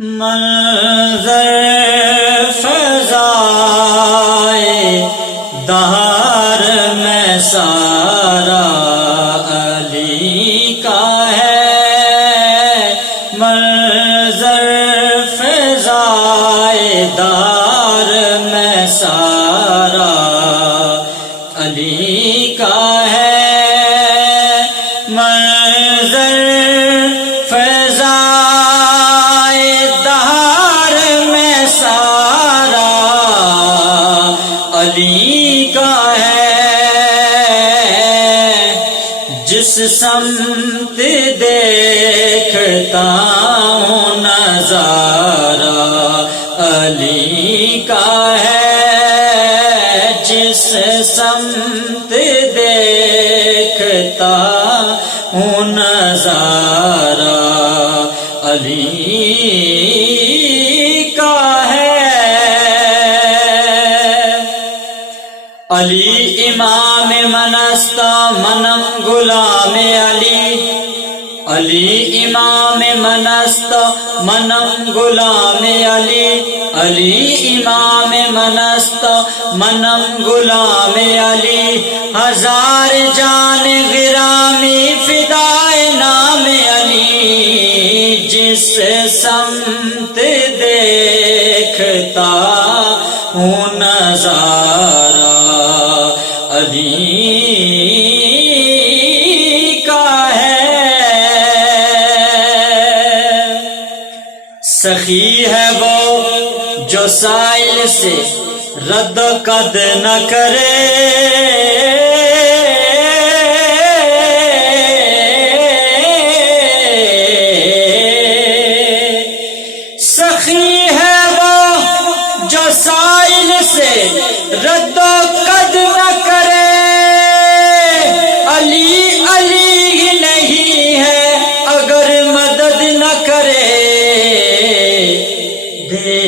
منظر فضائے دہر میں سارا علی کا ہے، منظر فضائے دہر میں سارا علی کا ہے، منظر علی کا ہے، جس سمت دیکھتا ہوں نظارہ علی کا ہے، جس سمت دیکھتا ہوں نظارہ علی کا ہے۔ علی امام من است منم غلام علی، علی امام من است منم غلام علی، علی امام من است منم غلام علی، ہزار جان غرامی فدائے نام علی، جس سمت دیکھتا ہوں نظارہ علی کا ہے۔ سخی ہے وہ جو سائل سے رد قد نہ کرے، سخی ہے وہ جو سائل سے رد قد نہ کرے، علی علی ہی نہیں ہے اگر مدد نہ کرے،